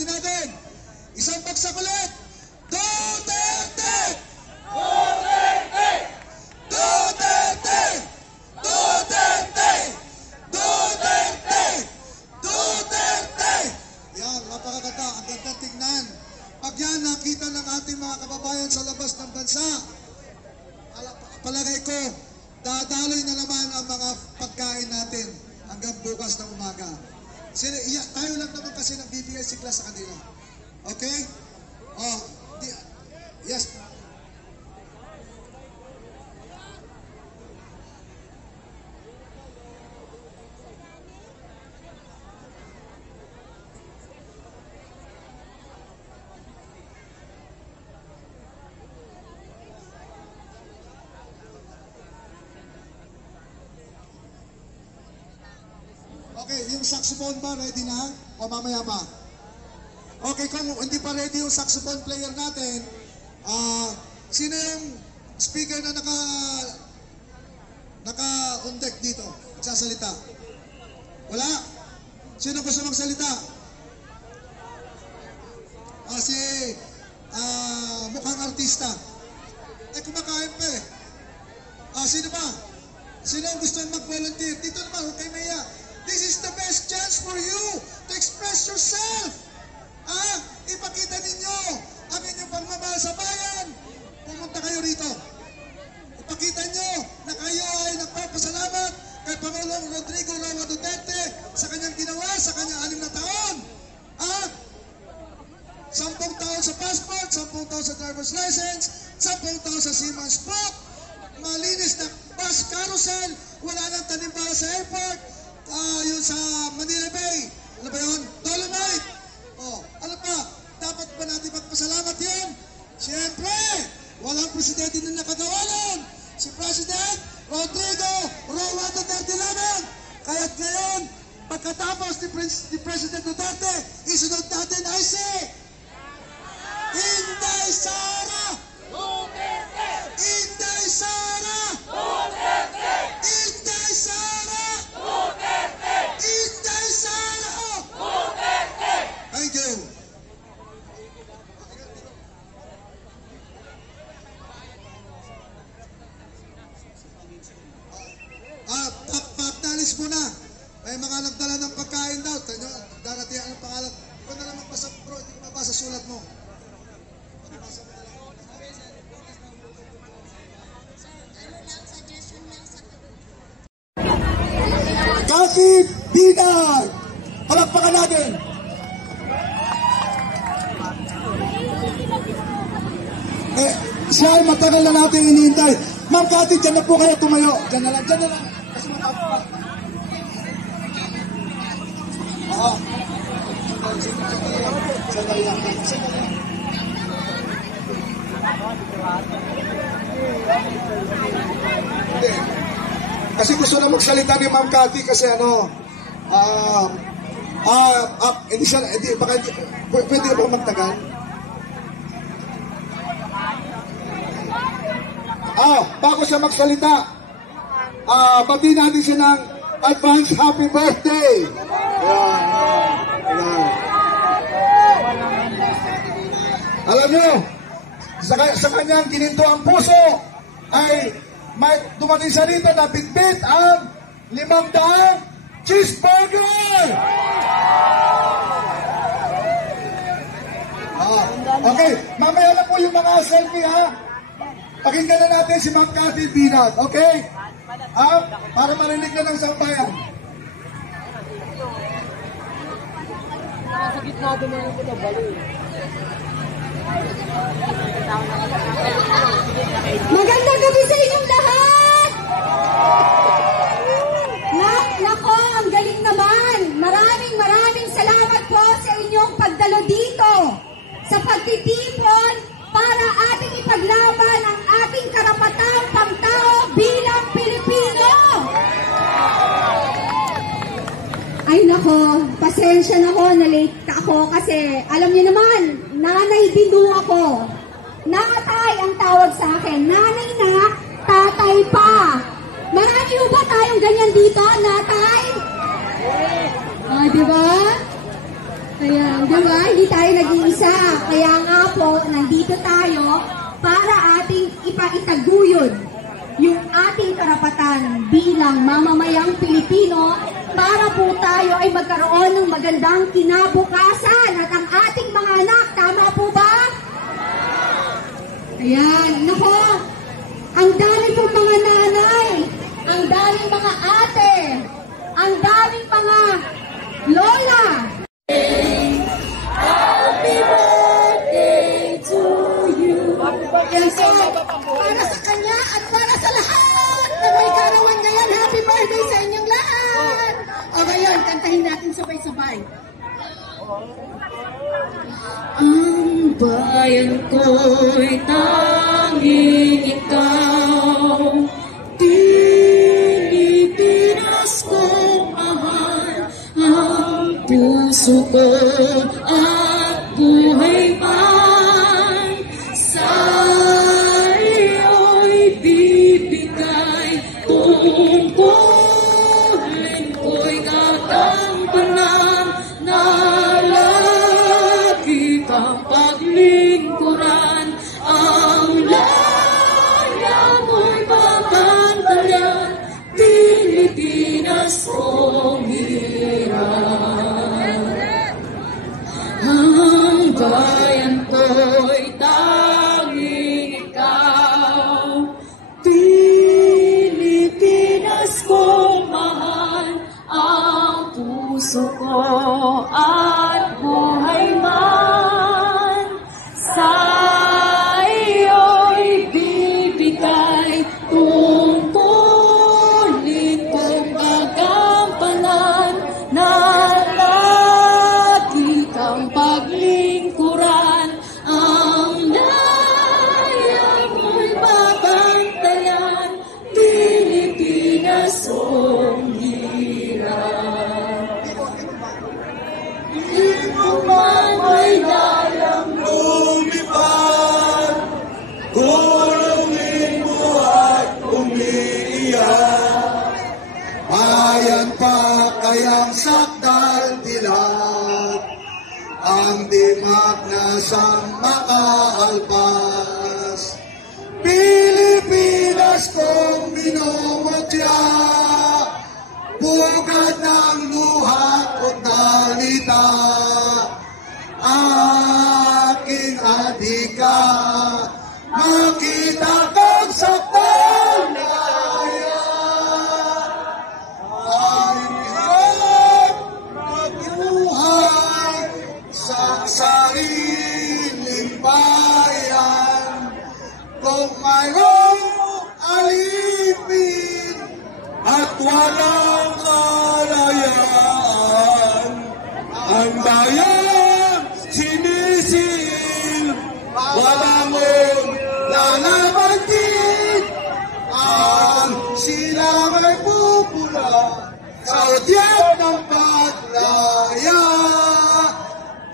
din natin. Isang bagsak ulit. Duterte! Duterte! Duterte! Duterte! Duterte! Duterte! Yan, napakaganda. Ang ganda tingnan. Pag yan nakita ng ating mga kababayan sa labas ng bansa, palagay ko, dadaloy na naman ang mga pagkain natin hanggang bukas ng umaga. Tayo lang naman kasi nagbibigay sigla sa kanila. Okay? Oh, yes. Okay, yung saxophone ba ready na? O mamaya pa? Okay, kung hindi pa ready yung saxophone player natin, sino yung speaker na naka-on deck dito? Nagsasalita? Wala? Sino gusto magsalita? Mukhang artista. Kumakain pa eh. Sino ba? Sino ang gusto mag-volunteer? Dito naman, okay Maya. This is the best chance for you to express yourself. Ipakita ninyo ang inyong pagmamahal sa bayan. Pumunta kayo rito. Ipakita nyo na kayo ay nagpapasalamat kay Pangulong Rodrigo Roa Duterte sa kanyang ginawa sa kanyang 6 na taon. 10 taon sa passport, 10 taon sa driver's license, 10 taon sa seaman's book, malinis na bus carousel, wala nang tanimbala sa airport, yun sa Manila Bay, ano ba yun? Dolomite! Ano pa? Dapat ba natin magpasalamat yun? Siyempre, walang presidente na nakagawa nun. Si President Rodrigo Roa Duterte lamang. Kaya't ngayon, pagkatapos ni President Duterte, isunod natin ay si Inday Sara! Duterte! Inday Sara! Duterte! Inday Sara! Duterte! Inday Sara! Duterte! Thank you. Pagdalis mo na. May mga nagdala ng pagkain daw. Darating ang pangalan. Ikaw na lang magbasa, bro. Hindi ko mabasa sulat mo. Kathy Binag! Palakpakan natin! Siya ay matagal na natin iniintay. Ma'am Kathy, dyan na po kayo tumayo. Dyan na lang, dyan na lang. Kasi matapos pa. Sandali lang. Hindi. Kasi gusto na magsalita ni Ma'am Kathy kasi pwede na ba magtagal? Bago siya magsalita, pati natin siya ng advance happy birthday! Alam nyo, sa kanyang gininto ang puso ay may dumating sa rito na bitbit ang 500 cheeseburger! Okay, mamaya na po yung mga selfie ha. Pakinggan na natin si Ma'am Kathy Binag, okay? Para marinig na ng sambayan. Sa gitna doon na ito, balo. Magandang gabi sa inyong lahat! Nako, ang galing naman! Maraming salamat po sa inyong pagdalo dito sa pagtitipon para ating ipaglaban ang ating karapatang pangtao bilang Pilipino! Ay nako, pasensya na ko, na-late ako kasi alam niyo naman, nanay din ako. Natay ang tawag sa akin. Nanay na, tatay pa. Marami ba tayong ganyan dito, natay? Di ba? Kaya, di ba? hindi tayo nag-iisa. Kaya nga po, nandito tayo para ating ipaitaguyod yung ating karapatan bilang mamamayang Pilipino para po tayo ay magkaroon ng magandang kinabukasan at ang ating mga anak. Tama po ba? Ayan. Nako, ang dami pong mga nanay, ang daming mga ate, ang daming mga lola. Happy birthday to you. Yes, para sa kanya at para sa lahat na may karawan ngayon. Happy birthday sa inyong lahat. O ngayon, kantahin natin sabay-sabay. Ang bayan ko'y tanging ikaw, Pilipinas kong mahal, ang puso ko at buhay man, sa iyo'y bibigay, tungkulin ko'y gagampanan, na lagi kang paglingkuran, ang laya mo'y babantayan, Pilipinas kong hirap. Ang bayan ko'y tanging ikaw, Pilipinas kong mahal, ang puso ko at buhay man, sa iyo'y bibigay, tungkulin kong gagampanan, na lagi kang paglingkuran, ang laya mo'y babantayan, Pilipinas kong hirap. Ito man ay dalang lumipad, gulungin mo at umiiyak. Bayan pa kayang sakdal dilat, ang dimag na sang makaalpas. Pilipinas kong minumutya, bugad ng luha at dalita, aking adhika, makita kang sakdal daya. Ang hirap magbuhay sa sariling bayan, kung mayroong alipin at walang kalayaan, ang bayan sinisil, walang lalaban din, ang silang ay pupula sa udyat ng paglaya.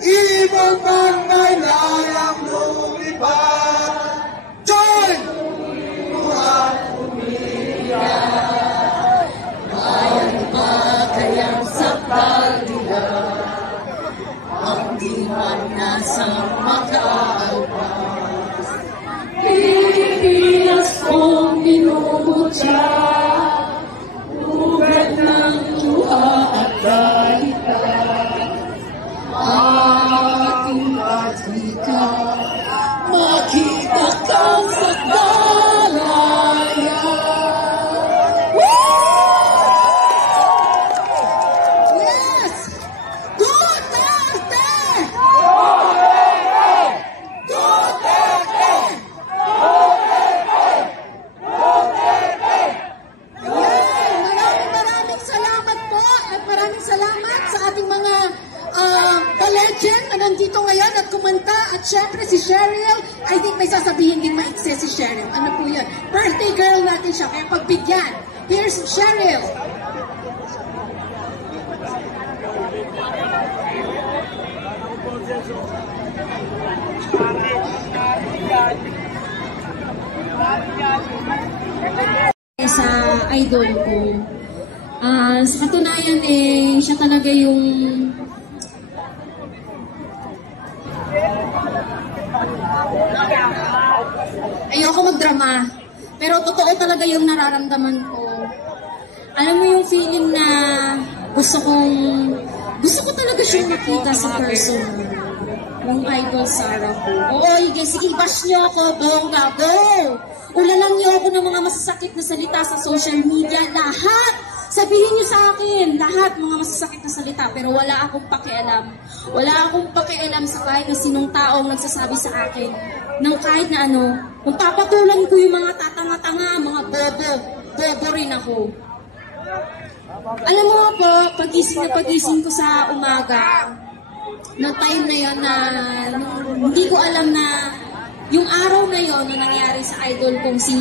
Ibang bang may layang lumipad, join! Buhat umiyak, bayan pa kayang sakdal dilat, ang dimag na sa makaalpas. Pilipinas kong minumutya, bugad ng luha at dalita, aking adhika, makita kang sakdalaya. Yes! Duterte! Duterte! Maraming salamat po at maraming salamat sa ating mga legend na nandito ngayon at kumanta, at syempre si Cheryl, I think may sasabihin din maikse si Cheryl. Ano po yun? Birthday girl natin siya, kaya pagbigyan. Here's Cheryl. Sa idol ko. Sa katunayan siya talaga yung drama. Pero totoo talaga yung nararamdaman ko. Alam mo yung feeling na gusto ko talaga siyang makita sa person. Yung idol Sarah ko. Oo, sige, bash niyo ako, bongga, go! Ulalan niyo ako ng mga masasakit na salita sa social media, lahat! Sabihin niyo sa akin, lahat mga masasakit na salita, pero wala akong pakialam. Wala akong pakialam sa kahit na sinong taong nagsasabi sa akin ng kahit na ano, kung papatulan ko yung mga tatanga-tanga, mga bobo rin ako. Alam mo po, pagising ko sa umaga, no time na yon na hindi ko alam na yung araw na yon na nangyari sa idol kong si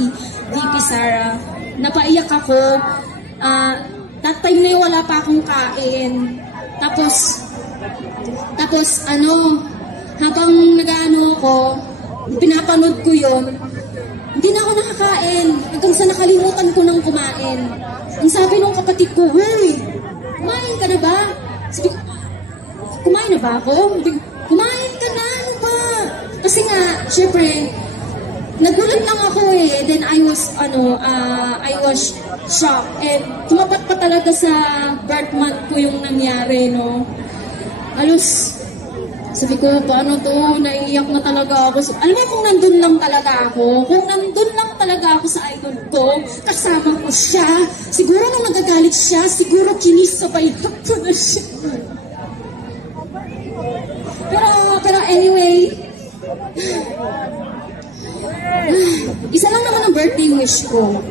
VP Sara, napaiyak ako. That time na yun, wala pa akong kain. Tapos habang nag-ano ko, pinapanood ko yun, hindi na ako nakakain. Hanggang sa nakalimutan ko nang kumain. Ang sabi ng kapatid ko, "Hey, kumain ka na ba?" Sabi ko, "Kumain na ba ako?" Sabi ko, "Kumain ka na, ano ba?" Kasi nga, syempre, nagulat lang ako eh. Then I was shocked. And tumapat pa talaga sa birth month ko yung nangyari, no? Alos, sabi ko, paano to? Naiiyak na talaga ako. Alam mo kung nandun lang talaga ako sa idol ko, kasama ko siya, siguro nung nagagalit siya, siguro kinisabay ko na siya. Pero anyway, isa lang naman ang birthday wish ko.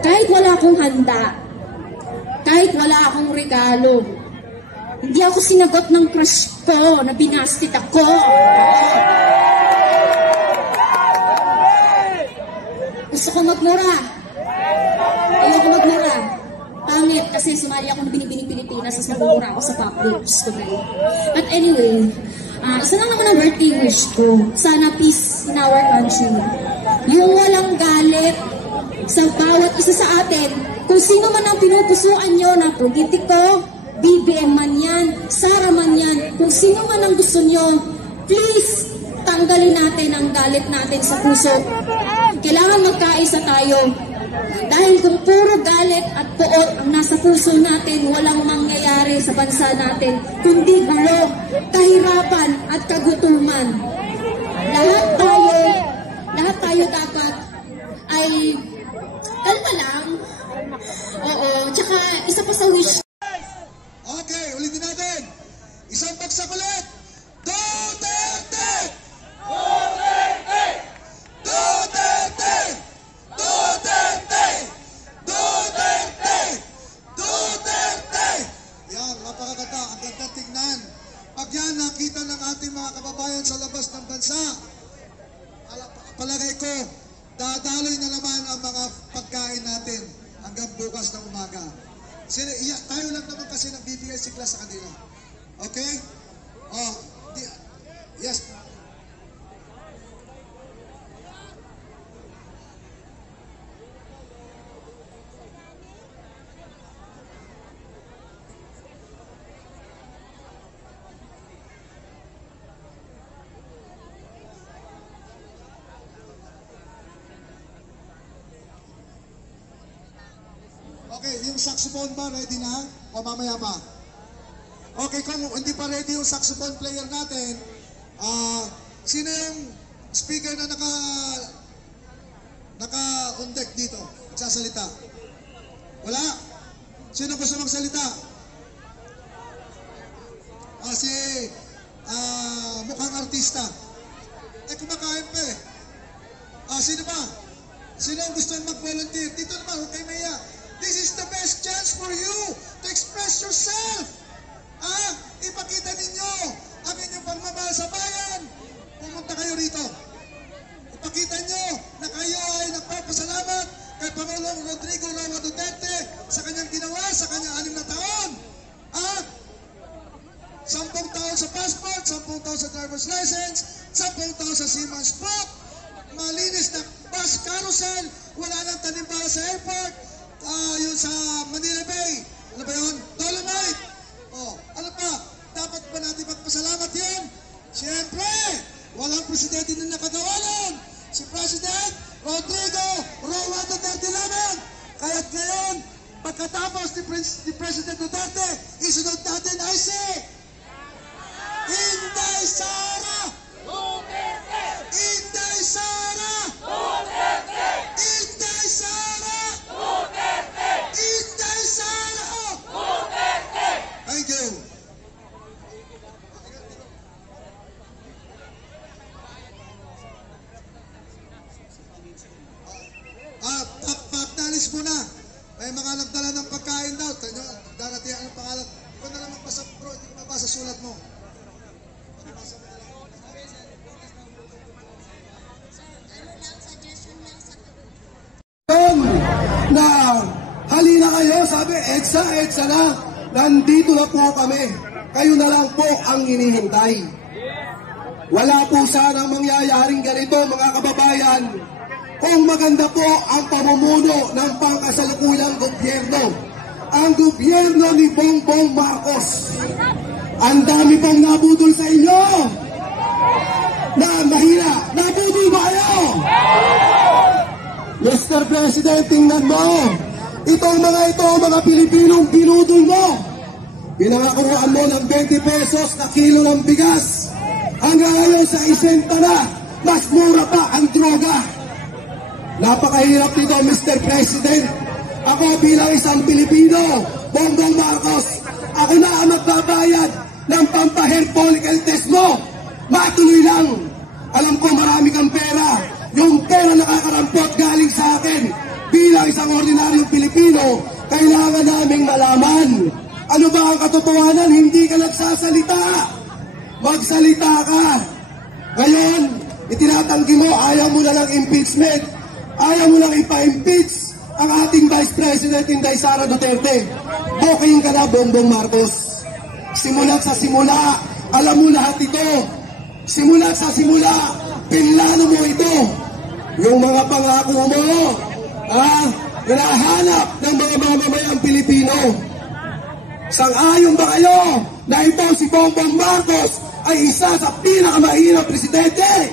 Kahit wala akong handa, kahit wala akong regalo, hindi ako sinagot ng crush ko na binasted ako. Gusto ko magmura. Ayoko magmura. Pangit kasi sumali ako ng Binibining Pilipinas at magmura ako sa public. Gusto ko. But anyway, isa lang naman ang birthday wish ko. Sana peace in our country. Yung walang galit sa bawat isa sa atin. Kung sino man ang pinupusuan nyo na politiko, BBM man yan, Sara man yan, kung sino man ang gusto nyo, please, tanggalin natin ang galit natin sa puso. Kailangan magkaisa tayo. Dahil kung puro galit at poot ang nasa puso natin, walang mangyayari sa bansa natin, kundi gulo, kahirapan at kagutuman. Lahat tayo dapat ay kalma lang. Oo, tsaka isa pa sa wish. Okay, ulitin natin. Isang bagsak ulit. Duterte! Duterte! Duterte! Duterte! Duterte! Duterte! Yan, napakaganda. Ang ganda tingnan. Pag yan nakita ng ating mga kababayan sa labas ng bansa, palagay ko, dadaloy na naman ang mga pagkain natin hanggang bukas ng umaga. Tayo lang naman kasi nagbibigay sigla sa kanila. Okay? Yes. Okay, yung saxophone ba ready na? O mamaya pa? Okay, kung hindi pa ready yung saxophone player natin, sino yung speaker na naka-on deck dito? Nagsasalita? Wala? Sino gusto magsalita? Mukhang artista. Kumakain pa eh. Sino ba? Sino ang gusto mag-volunteer? Dito naman, okay Maya. This is the best chance for you to express yourself. Ipakita ninyo ang inyong pagmamahal sa bayan. Pumunta kayo rito. Ipakita nyo na kayo ay nagpapasalamat kay Pangulong Rodrigo Roa Duterte sa kanyang ginawa sa kanyang 6 na taon. 10 taon sa passport, 10 taon sa driver's license, 10 taon sa Seaman's Book, malinis na bus carousel, wala nang tanimbala sa airport, yun sa Manila Bay. Ano ba yun? Dolomite. Ano pa? Dapat ba natin magpasalamat yun? Siyempre, walang presidente na nakagawa nun. si President Rodrigo Roa Duterte lamang. Kaya't ngayon, pagkatapos ni President Duterte, isunod natin ay si Inday Sara Duterte! Inday Sara Duterte! Inday Sara Duterte! Inday Sara Duterte! Thank you. Pagtalis muna. May mga nagdala ng pagkain daw. Daratihan ang pangalan. Ikaw na lang magbasa, bro. Hindi ko mabasa sulat mo. Na halina kayo, sabi, EDSA na. Nandito na po kami. Kayo na lang po ang hinihintay. Wala po sanang mangyayaring ganito, mga kababayan, kung maganda po ang pamumuno ng pangkasalukuyang gobyerno. Ang gobyerno ni Bongbong Marcos. Ang dami pong nabudol sa inyo. Na mahina. Nabudol ba kayo? Mr. President, tingnan mo. Itong mga Pilipinong binudol mo. Pinangakuhaan mo ng 20 pesos na kilo ng bigas. Hanggang ngayon sa 60 na, mas mura pa ang droga. Napakahirap nito, Mr. President. Ako bilang isang Pilipino, Bongbong Marcos, ako na ang magbabayad ng pampahair follicle test mo. Matuloy lang. Alam ko marami kang pera. Yung pera nakakarampot galing sa akin. Bilang isang ordinaryong Pilipino, kailangan naming malaman. Ano ba ang katotohanan? Hindi ka nagsasalita. Magsalita ka. Ngayon, itinatanggi mo, ayaw mo na lang impeachment. Ayaw mo lang ipa-impeach ang ating Vice President Inday Sara Duterte. Booking ka na, Bongbong Marcos. Simula't sa simula, alam mo lahat ito. Simula't sa simula, pinlano mo ito. Yung mga pangako mo, hinahanap ng mga mamamayang Pilipino. Sang-ayon ba kayo na ito si Bongbong Marcos ay isa sa pinakamahirap presidente?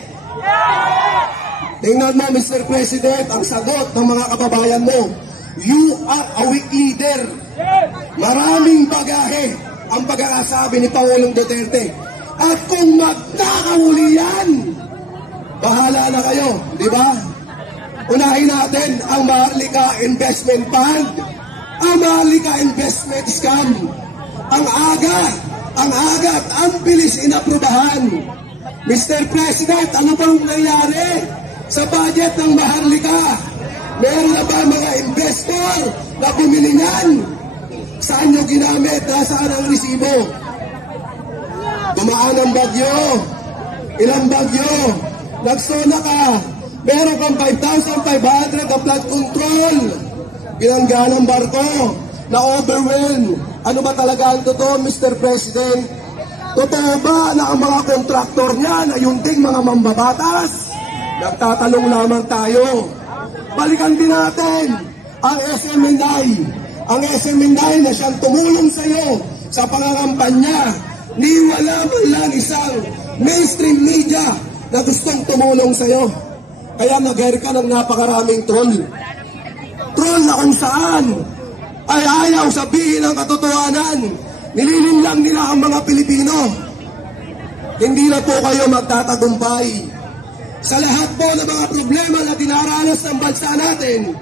Tingnan mo, Mr. President, ang sagot ng mga kababayan mo. You are a weak leader. Maraming bagahe ang pagkakasabi ni Pangulong Duterte. At kung magkakahuli yan, bahala na kayo, di ba? Unahin natin ang Maharlika Investment Fund, ang Maharlika Investment Scam. Ang aga at ang bilis inaprubahan. Mr. President, ano bang nangyari sa budget ng Maharlika? Meron na ba mga investor na bumili niyan? Saan nyo ginamit? Nasaan ang resibo? Tumaan ang bagyo. Ilang bagyo? Nagsona ka. Meron kang 5,500 na flood control. Binangga ng barko na overwhelm. Ano ba talaga ang totoo, Mr. President? Totoo ba na ang mga kontraktor niyan ay yung ding mga mambabatas? Nagtatanong lamang tayo. Balikan din natin ang SMNI. Ang SMNI na siyang tumulong sa iyo sa pangangampanya. Ni wala man lang isang mainstream media na gustong tumulong sa iyo. Kaya nag-hire ka ng napakaraming troll. Troll na kung saan ay ayaw sabihin ang katotohanan. Nililim lang nila ang mga Pilipino. Hindi na po kayo magtatagumpay. Sa lahat po ng mga problema na dinaranas ng bansa natin,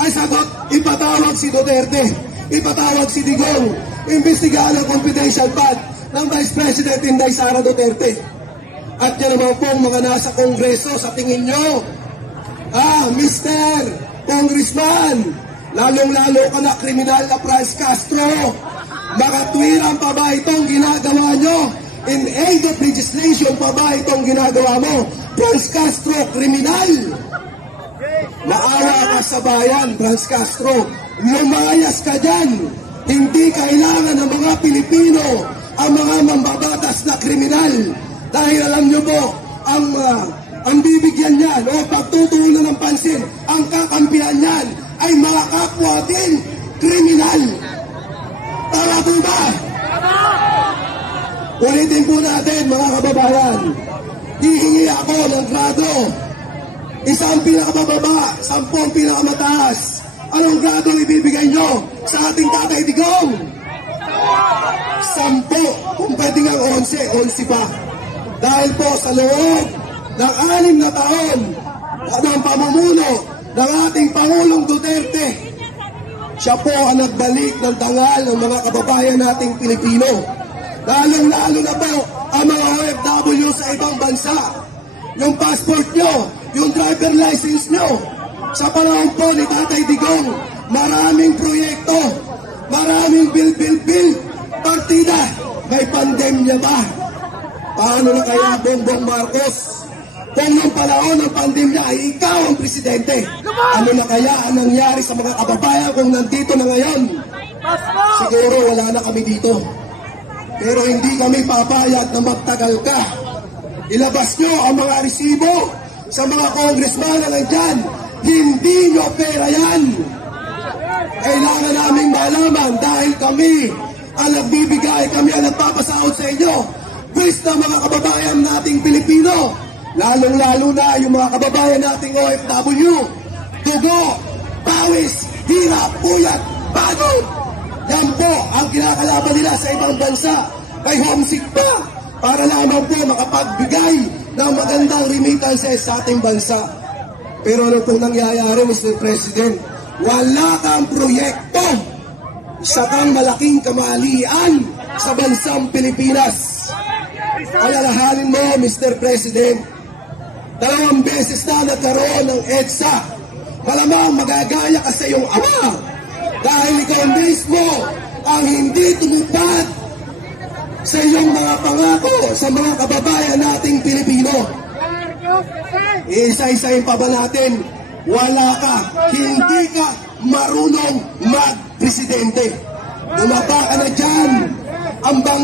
ay sagot, ipatawag si Duterte, ipatawag si Digong, imbestigahan ang confidential fund ng Vice President Inday Sara Duterte. At yan naman po mga nasa Kongreso sa tingin nyo, Mr. Congressman, lalong-lalo ka na kriminal na Franz Castro, makatwiran pa ba itong ginagawa nyo? In aid of legislation pa ba itong ginagawa mo? Franz Castro, kriminal. Maawa ka sa bayan, Franz Castro. Lumayas ka dyan. Hindi kailangan ng mga Pilipino ang mga mambabatas na kriminal. Dahil alam nyo po, ang bibigyan niyan o pagtutuunan ng pansin, ang kakampihan niyan ay mga kapwa din kriminal. Tama po ba? Ulitin po natin mga kababayan. Hihingi ako ng grado Isa ang pinakamababa, 10 ang pinakamataas. Anong grado ibibigay nyo sa ating Tatay Digong? 10, kung pwede nga 11 pa. Dahil po sa loob ng 6 na taon ng pamumuno ng ating Pangulong Duterte, siya po ang nagbalik ng dangal ng mga kababayan nating Pilipino. Lalong-lalo na po ang mga OFW sa ibang bansa. Yung passport nyo, yung driver license nyo. Sa panahon po ni Tatay Digong, maraming proyekto, maraming bil. Partida, may pandemya ba? Paano na kaya Bongbong Marcos? Kung nung panahon ng pandemya ay ikaw ang presidente, ano na kaya ang nangyari sa mga kababayan kung nandito na ngayon? Siguro wala na kami dito. Pero hindi kami papayag na magtagal ka. Ilabas nyo ang mga resibo sa mga congressman na nandyan. Hindi nyo pera yan. Kailangan namin malaman dahil kami ang nagbibigay, kami ang nagpapasahod sa inyo. Pwes na mga kababayan nating Pilipino, lalong-lalo na yung mga kababayan nating OFW. Dugo, pawis, hirap, puyat, pagod. Yan po ang kinakalaban nila sa ibang bansa. May homesick pa para lamang po makapagbigay ng magandang remittances sa ating bansa. Pero ano pong nangyayari, Mr. President? Wala kang proyekto. Isa kang malaking kamalian sa bansang Pilipinas. Alalahanin mo, Mr. President, 2 beses na nagkaroon ng EDSA. Malamang magagaya ka sa iyong ama dahil ikaw mismo ang hindi tumupad sa iyong mga pangako sa mga kababayan nating Pilipino. Isa-isahin pa ba natin? Wala ka, hindi ka marunong mag-presidente. Umapa ka na dyan. Ang bang...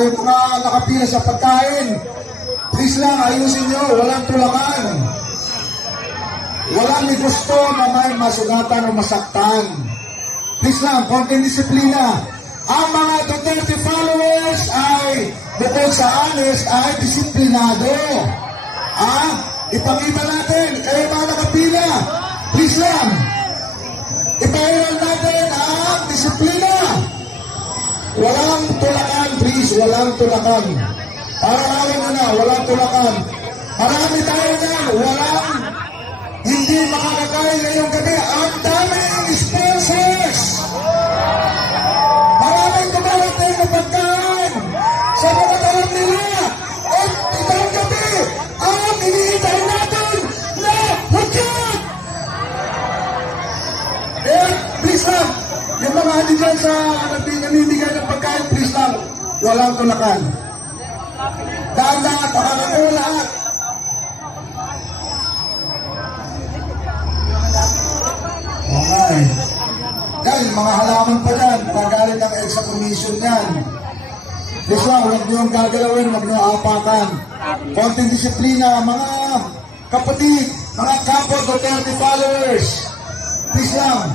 Yung mga nakapila sa pagkain, please lang, ayusin nyo, walang tulakan. Walang may gusto na may masugatan o masaktan. Please lang, konting disiplina. Ang mga Duterte followers ay, bukod sa honest, ay disiplinado. Ipakita natin, kayo mga nakapila, please lang, ipahiral natin ang disiplina. Walang tulakan, please. please, walang tulakan. Araw-araw na, walang tulakan. Marami tayo yan, walang hindi makakakain ngayong gabi. Ang daming sponsors. Maraming dumarating na pagkain sa mga taon nila. At itong gabi, ang iniintay natin na hudyat. Eh, please lang, yung mga hindi dyan sa namimigay ng pagkain, please lang, walang tulakan. Daan-daan, pakakapo lahat. Okay. Yan, mga halaman pa dyan, pagalit ng EDSA Commission yan. Please lang, huwag nyo yung gagalawin, huwag nyo apakan. Konting disiplina, mga kapatid, mga kapwa Duterte followers. Please lang.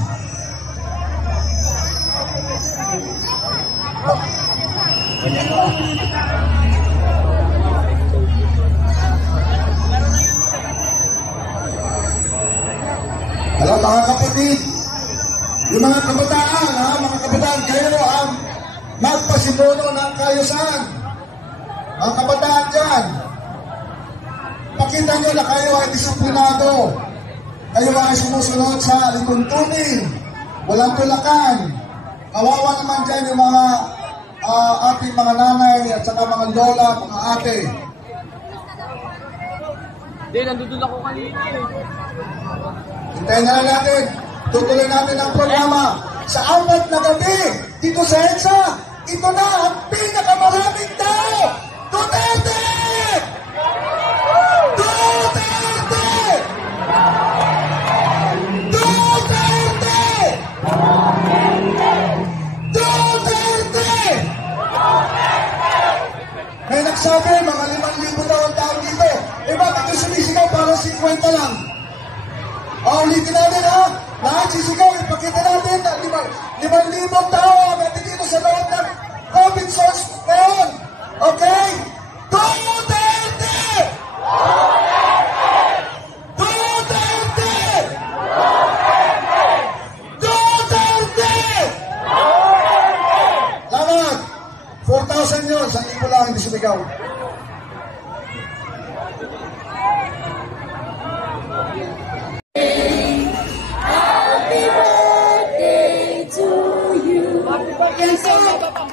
Alam, mga kapatid, yung mga kabataan, mga kabataan, kayo ang magpasimuno ng kaayusan. Mga kabataan dyan, pakita nyo na kayo ay disiplinado. Kayo ay sumusunod sa lipuntunin. Walang tulakan. Kawawa naman dyan yung mga ating mga nanay at saka mga lola, mga ate. Hindi, nandudun ako kanina eh. Hintayin na natin. Tutuloy natin ang programa. Sa 4 na gabi, dito sa EDSA, ito na ang pinakamaraming tao. Duterte! Duterte! Duterte! Duterte! May nagsabi, mga 5,000 daw ang tao dito. Eh bakit yung sumisigaw parang 50 lang? Ulitin natin ha. Lahat sisigaw, ipakita natin na 5,000 tao ang dito sa loob ng COVID source ngayon. Okay? Duterte! Duterte! Duterte! Lahat! 4,000 yun. 1,000 lang hindi sumigaw.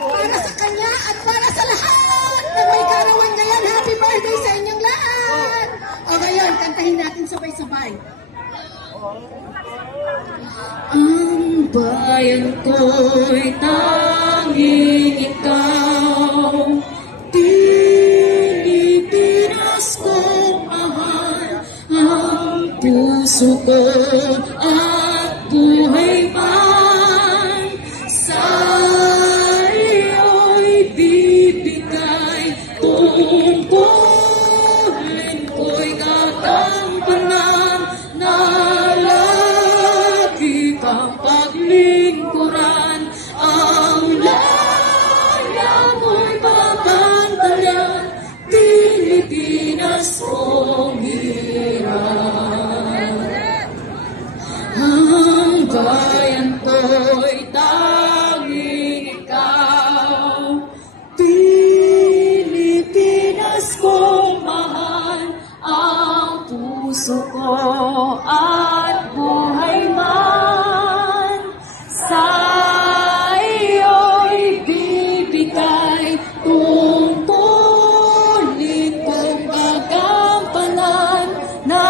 Para sa kanya at para sa lahat na may karawan ngayon. Happy birthday sa inyong lahat! O ngayon, kantahin natin sabay-sabay. Ang bayan ko'y tanging ikaw, Pilipinas kong mahal, ang puso ko at buhay man, sa iyo'y bibigay, tungkulin ko'y gagampanan, na lagi kang paglingkuran, ang laya mo'y babantayan, Pilipinas kong hirap. Ang bayan ko'y tanging ikaw, Pilipinas kong mahal, ang puso ko at buhay man, sa iyo'y bibigay, tungkulin kong gagampanan, na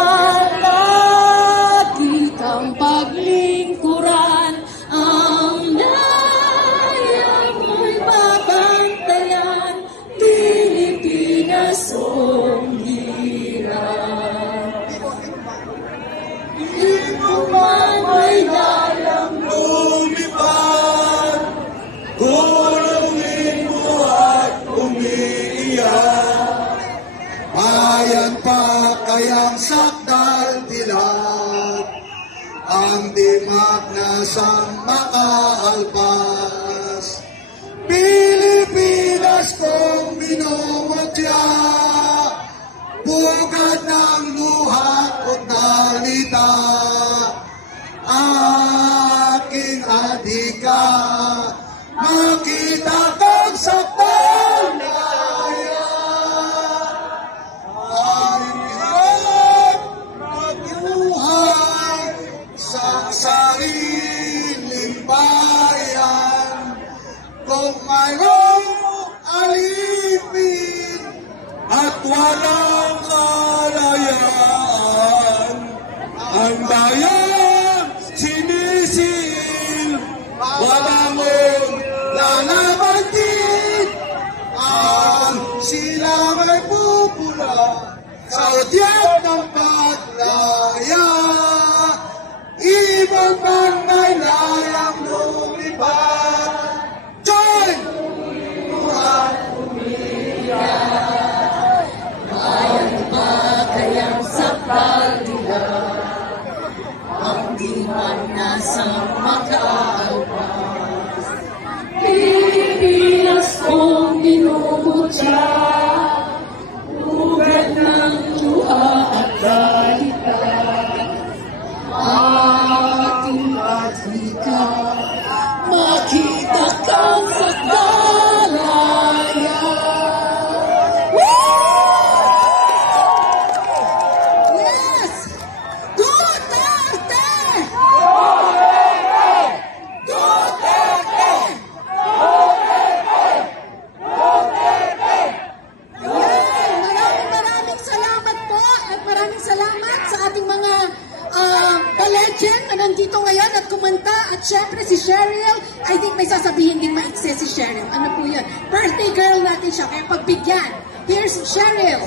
lagi kang paglingkuran, ang laya mo'y babantayan, Pilipinas kong hirap. Hindi mo man may dalang Lumipad, kulungin mo at umiiyak. Bayan pa kayang sakdal dilat, ang dimag na sang makaalpas. Pilipinas kong minumutya, bugad ng luha at dalita. Aking adhika, makita kang sakdal sariling bayan. Kung mayroong alipin at walang kalayaan, ang bayan sinisil, walang lalaban din. Ang sila may pupula sa udyat ng paglaya, ibang man may layang lumipad. Join! Buhat umiyak, bayang patayang sa pagdila, ang di man nasa makaalpas. Pilipinas kong binubutya, ugat ng luha at dalita, ating patika, makita ka sa dalaya. Yes! Duterte! Duterte! Maraming salamat po at maraming salamat sa ating mga pa-legend na nandito ngayon at kumanta. At syempre si Cheryl, I think may sasabihin din maikse si Cheryl. Ano po yun? Birthday girl natin siya, kaya pagbigyan. Here's Cheryl.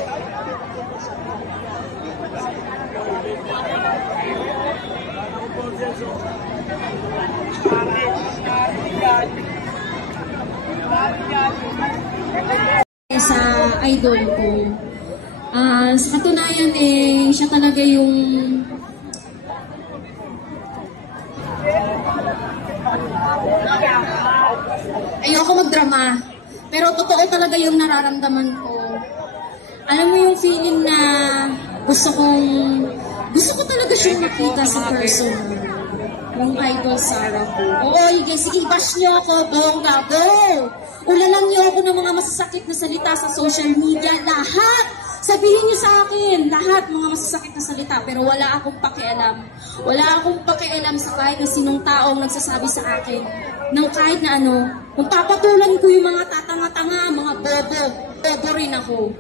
Sa idol ko. Sa katunayan siya talaga yung ayoko magdrama, pero totoo talaga yung nararamdaman ko. Alam mo yung feeling na gusto ko talaga siyang makita sa person. Yung idol Sarah ko. Oo, sige, bash niyo ako, bongga, go! Ulalang niyo ako ng mga masasakit na salita sa social media, lahat! Sabihin niyo sa akin, lahat mga masasakit na salita, pero wala akong pakialam. Wala akong pakialam sa kahit na sinong taong nagsasabi sa akin ng kahit na ano, kung papatulan ko yung mga tatanga-tanga, mga bobo rin ako.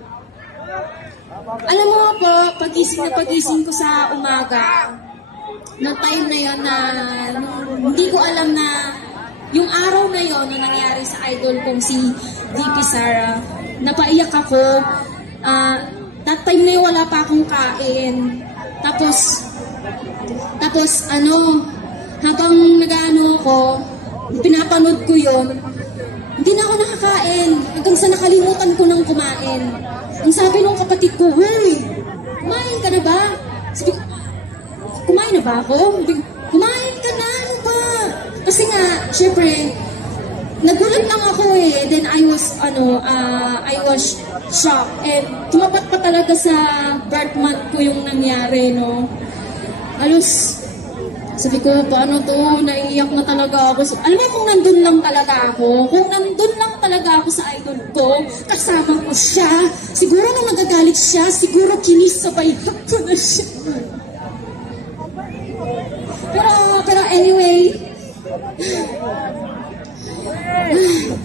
Alam mo po, pagising ko sa umaga, noong time na yun na hindi ko alam na yung araw na yun na nangyari sa idol kong si VP Sara, napaiyak ako. That time na yun wala pa akong kain. Tapos habang nag-ano ko, pinapanood ko yun, hindi na ako nakakain. Hanggang sa nakalimutan ko nang kumain. Ang sabi ng kapatid ko, "Hey, kumain ka na ba?" Sabi ko, "Kumain na ba ako?" Sabi ko, "Kumain ka na, ano ba?" Kasi nga, syempre, nagulat lang ako eh. Then I was shocked. And tumapat pa talaga sa birth month ko yung nangyari, no? Alos, sabi ko, paano to? Naiiyak na talaga ako. So, alam mo kung nandun lang talaga ako, sa idol ko, kasama ko siya, siguro nung nagagalit siya, siguro kinisabay ko na siya. Pero anyway,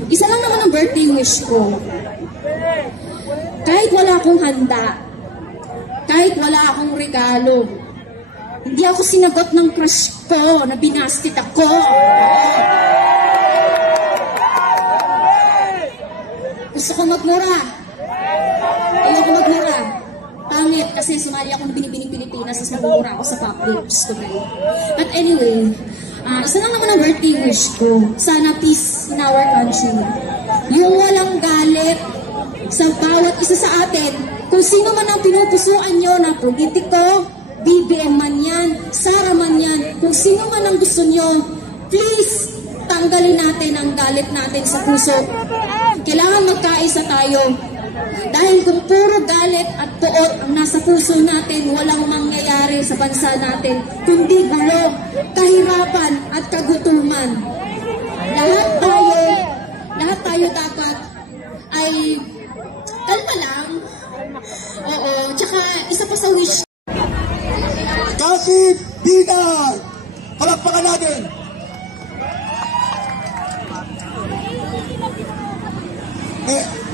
isa lang naman ang birthday wish ko. Kahit wala akong handa, kahit wala akong regalo, hindi ako sinagot ng crush ko na binasted ako. Gusto ko magmura. Ayoko magmura. Pangit kasi sumali ako ng Binibining Pilipinas at magmura ako sa public. Gusto ko. But anyway, isa lang naman ang birthday wish ko. Sana peace in our country. Yung walang galit sa bawat isa sa atin. Kung sino man ang pinupusuan nyo na politiko, BBM man yan, Sara man yan, kung sino man ang gusto nyo, please, tanggalin natin ang galit natin sa puso. Kailangan magkaisa tayo. Dahil kung puro galit at puot ang nasa puso natin, walang mangyayari sa bansa natin, kundi gulo, kahirapan at kagutuman. Lahat tayo dapat ay kalma lang. Oo, tsaka isa pa sa wish. Kasi Binag! Palakpakan natin! natin.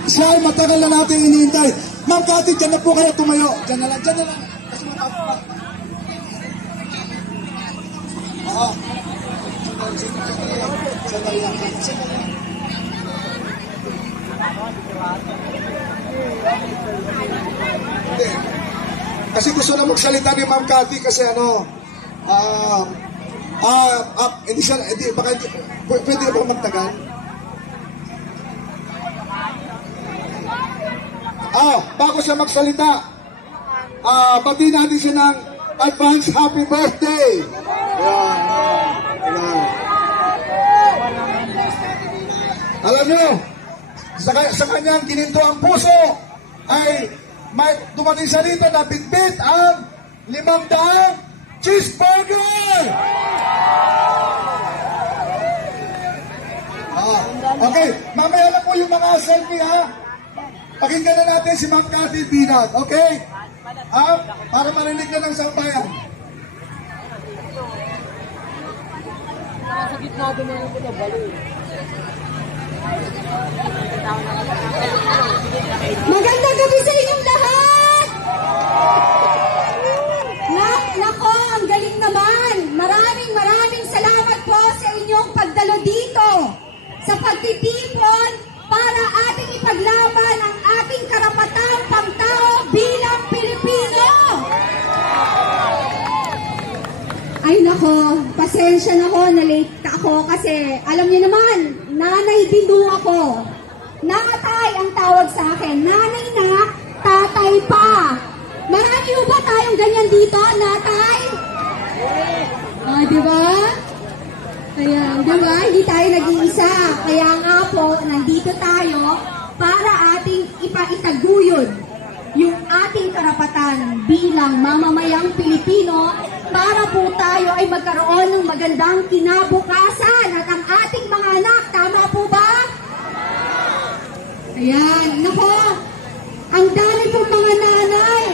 Siya ay matagal na natin iniintay. Ma'am Cathy, dyan na po kayo tumayo. Dyan na lang, dyan na lang. Kasi matapos. Oo. Sandali lang. Hindi. Kasi gusto na magsalita ni Ma'am Cathy kasi hindi siya, baka, pwede na ba magtagal? Bago siya magsalita, pati natin siya ng advance happy birthday! Ayan. Alam nyo, sa kanyang gininto ang puso, ay may dumating sa rito na bitbit ang 500 cheeseburger! Okay, mamaya na po yung mga selfie ha. Pakinggan na natin si Ma'am Cathy Binag, okay? Para marinig na ng sambayan. Sa gitna doon na yung pinabalo. Magandang gabi sa inyong lahat! Nako, ang galing naman! Maraming salamat po sa inyong pagdalo dito sa pagtitipon para ating ipaglaban ang ating karapatang pangtao bilang Pilipino! Ay nako, pasensya na ko, na-late ako kasi alam niyo naman, nanay dindu ako. Natay ang tawag sa akin. Nanay na, tatay pa. Marami ba tayong ganyan dito, natay? Di ba? Kaya, di ba? Hindi tayo nag-iisa. Kaya nga po, nandito tayo para ating ipaitaguyod yung ating karapatan bilang mamamayang Pilipino para po tayo ay magkaroon ng magandang kinabukasan at ang ating mga anak. Tama po ba? Ayan. Nako, ang dami pong mga nanay,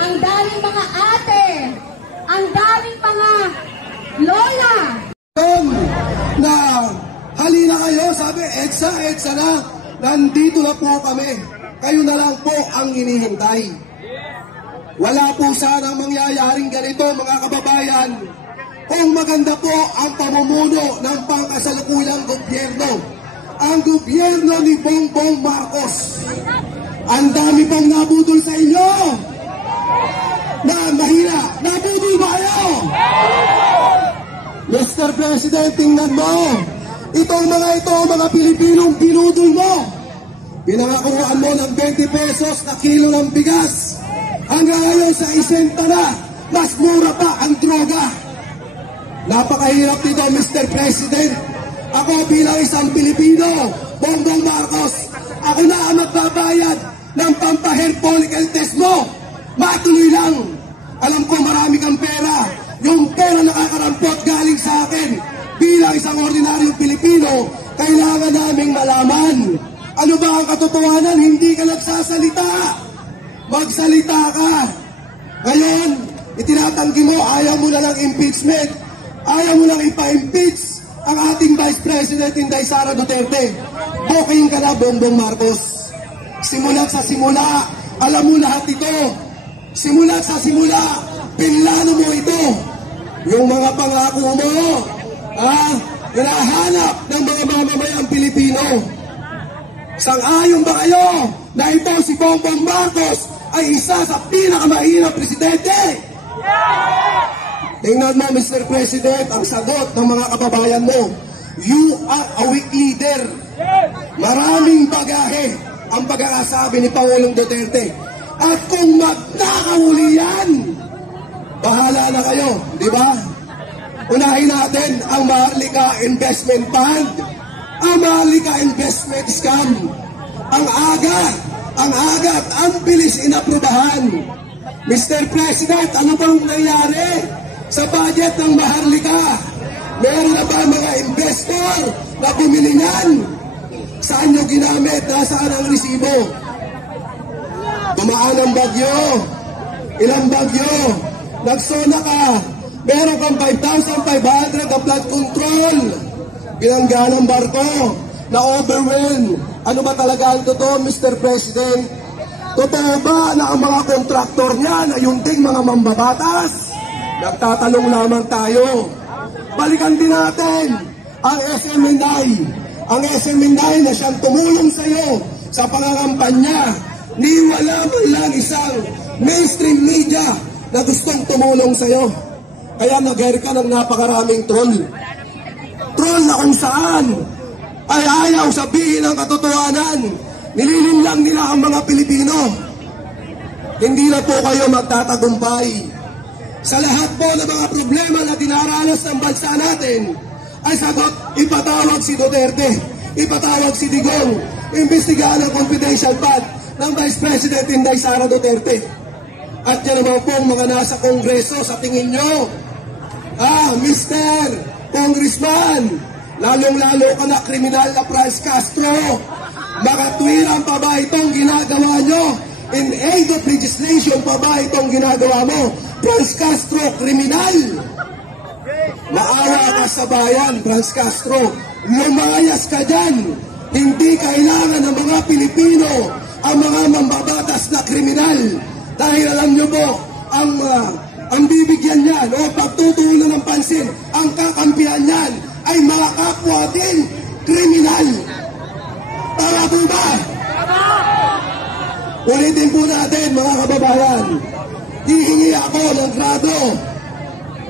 ang daming mga ate, ang daming mga lola. Na halina kayo, sabi, EDSA na, nandito na po kami. Kayo na lang po ang hinihintay. Wala po sanang mangyayaring ganito, mga kababayan, kung maganda po ang pamumuno ng pangkasalukuyang gobyerno. Ang gobyerno ni Bongbong Marcos. Ang dami pong nabudol sa inyo. Na mahina, nabudol ba kayo? Mr. President, tingnan mo. Itong mga Pilipinong binudol mo. Pinangakuhaan mo ng 20 pesos na kilo ng bigas. Hanggang ngayon sa 60 na, mas mura pa ang droga. Napakahirap nito, Mr. President. Ako bilang isang Pilipino, Bongbong Marcos, ako na ang magbabayad ng pampahair follicle test mo. Matuloy lang. Alam ko marami kang pera. Yung pera nakakarampot galing sa akin. Bilang isang ordinaryong Pilipino, kailangan naming malaman. Ano ba ang katotohanan? Hindi ka nagsasalita. Magsalita ka. Ngayon, itinatanggi mo, ayaw mo na ng impeachment. Ayaw mo lang ipa-impeach ang ating Vice President Inday Sara Duterte. Booking ka na, Bongbong Marcos. Simula sa simula, alam mo lahat ito. Simula sa simula, pinlano mo ito. Yung mga pangako mo, hinahanap ng mga mamamayang Pilipino. Sang-ayon ba kayo na ito si Bongbong Marcos ay isa sa pinakamahirap presidente? Tingnan mo, Mr. President, ang sagot ng mga kababayan mo. You are a weak leader. Maraming bagahe ang pagkakasabi ni Pangulong Duterte. At kung magkakahuli yan, bahala na kayo, di ba? Unahin natin ang Maharlika Investment Fund, ang Maharlika Investment Scam. Ang aga at ang bilis inaprubahan. Mr. President, ano bang nangyari sa budget ng Maharlika? Meron na ba mga investor na bumili niyan? Saan nyo ginamit? Nasaan ang resibo? Dumaan ang bagyo. Ilang bagyo? Nagsona ka. Meron kang 5,500 na flood control. Binangga ng barko na overwhelm. Ano ba talaga ang totoo, Mr. President? Totoo ba na ang mga kontraktor niya na yung ding mga mambabatas? Nagtatanong lamang tayo. Balikan din natin ang SMNI. Ang SMNI na siyang tumulong sa iyo sa pangangampanya. Ni wala man lang isang mainstream media na gustong tumulong sa iyo. Kaya nag-air ka ng napakaraming troll. Troll na kung saan ay ayaw sabihin ang katotohanan. Nililinlang nila ang mga Pilipino. Hindi na po kayo magtatagumpay. Sa lahat po ng mga problema na dinaranas ng bansa natin, ay sagot, ipatawag si Duterte, ipatawag si Digong, imbestigahan ang confidential fund ng Vice President Inday Sara Duterte. At yan naman pong mga nasa Kongreso sa tingin nyo, Mr. Congressman, lalong-lalo ka na kriminal na Franz Castro, makatwiran pa ba itong ginagawa nyo? In aid of legislation pa ba itong ginagawa mo? Franz Castro, kriminal! Maawa ka sa bayan, Franz Castro. Lumayas ka dyan. Hindi kailangan ng mga Pilipino ang mga mambabatas na kriminal. Dahil alam nyo po, ang bibigyan niyan o pagtutuunan ng pansin, ang kakampihan niyan ay mga kapwa din kriminal. Tama po ba? Ulitin po natin, mga kababayan. Hihingi ako ng grado.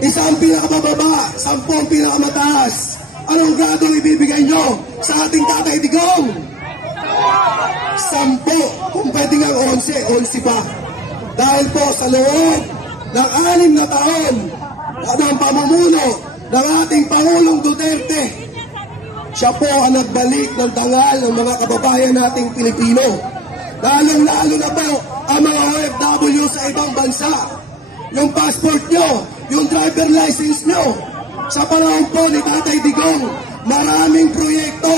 Isang pinakamababa, 10 pinakamataas. Anong grado ibibigay nyo sa ating Tatay Digong? 10. Kung pwede nga 11 pa. Dahil po sa loob ng 6 na taon ng pamumuno ng ating Pangulong Duterte, siya po ang nagbalik ng dangal ng mga kababayan nating Pilipino. Lalong-lalo na po ang mga OFW sa ibang bansa. Yung passport nyo, yung driver license nyo. Sa panahon po ni Tatay Digong, maraming proyekto,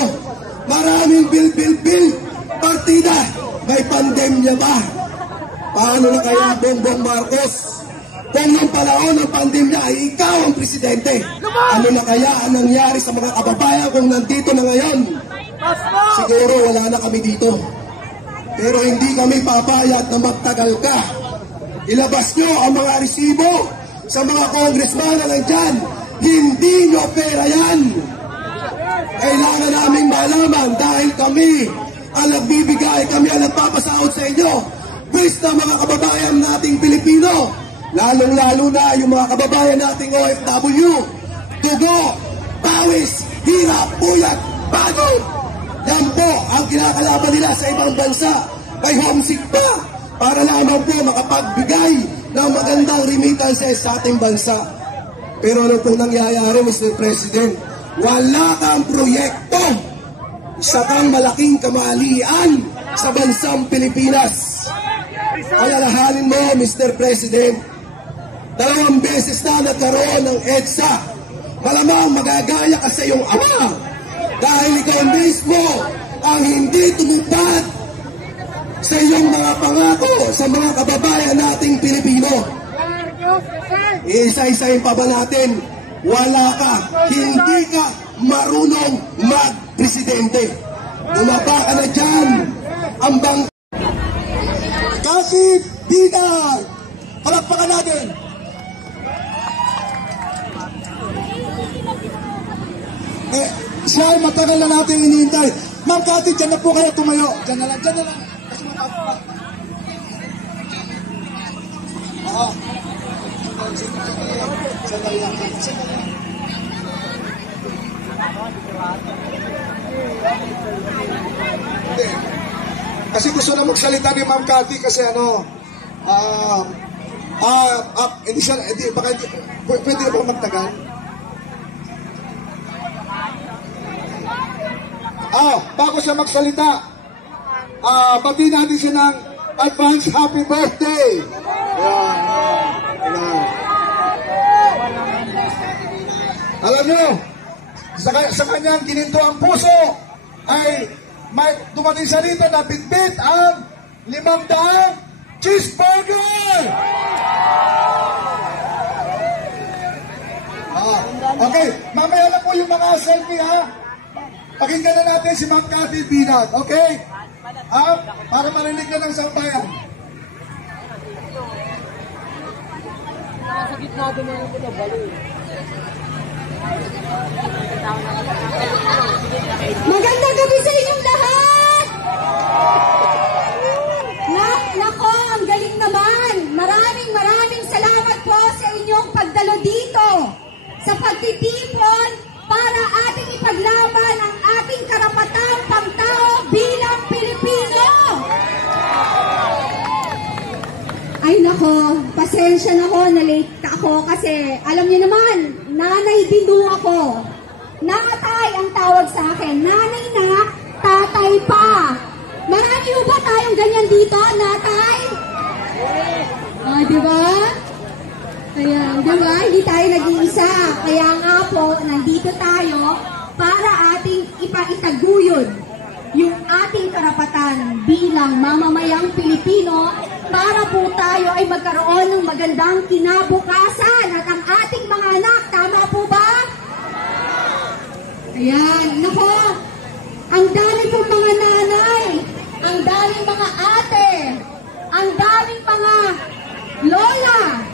maraming bill, partida. May pandemya ba? Paano na kaya Bongbong Marcos? Kung nung panahon ng pandemya ay ikaw ang presidente, ano na kaya ang nangyari sa mga kababayan kung nandito na ngayon? Siguro wala na kami dito. Pero hindi kami papayag na magtagal ka. Ilabas nyo ang mga resibo sa mga congressman na nandyan. Hindi nyo pera yan. Kailangan naming malaman dahil kami ang nagbibigay, kami ang nagpapasahod sa inyo. Pwes na mga kababayan nating Pilipino, lalong-lalo na yung mga kababayan nating OFW. Dugo, pawis, hirap, puyat, pagod. Yan po ang kinakalaban nila sa ibang bansa. May homesick pa para lamang po makapagbigay ng magandang remittances sa ating bansa. Pero ano pong nangyayari, Mr. President? Wala kang proyekto. Isa kang malaking kamalian sa bansang Pilipinas. Alalahanin mo, Mr. President, 2 beses na nagkaroon ng EDSA. Malamang magagaya ka sa iyong ama. Dahil ikaw mismo ang hindi tumupad sa iyong mga pangako sa mga kababayan nating Pilipino. Isa-isahin pa ba natin? Wala ka, hindi ka marunong mag-presidente. Bumaba ka na dyan. Ang Kasi Bida! Palakpakan natin! Siya ay matagal na natin iniintay. Ma'am Cathy, dyan na po kayo tumayo. Dyan na lang, dyan na lang. Kasi Oo. Kasi gusto na magsalita ni Ma'am Cathy kasi hindi siya, pwede na po magtagal. Bago siya magsalita, pati natin siya ng advance happy birthday. Ayan. Alam nyo, sa kanyang gininto ang puso, ay may dumating siya rito na bitbit ang 500 cheeseburger! Oo. Okay, mamaya na po yung mga selfie ha. Pakinggan na natin si Ma'am Cathy Binat, okay? Para marinig na ng sambayan. Nasa gitna dumaan po na balo. Magandang gabi sa inyong lahat! Nako, ang galing naman! Maraming salamat po sa inyong pagdalo dito sa pagtitipon para ating ipaglaban ang ating karapatang pangtao bilang Pilipino! Ay nako, pasensya na ko, na-late ako kasi alam niyo naman, nanay din ako. Nangatay ang tawag sa akin. Nanay na, tatay pa. Marami ba tayong ganyan dito, natay? Di ba? Kaya, di ba? Hindi tayo nag-iisa. Kaya nga po, nandito tayo para ating ipaitaguyod yung ating karapatan bilang mamamayang Pilipino para po tayo ay magkaroon ng magandang kinabukasan at ang ating mga anak. Tama po ba? Ayan, nako, ang dami pong mga nanay, ang daming mga ate, ang daming mga lola,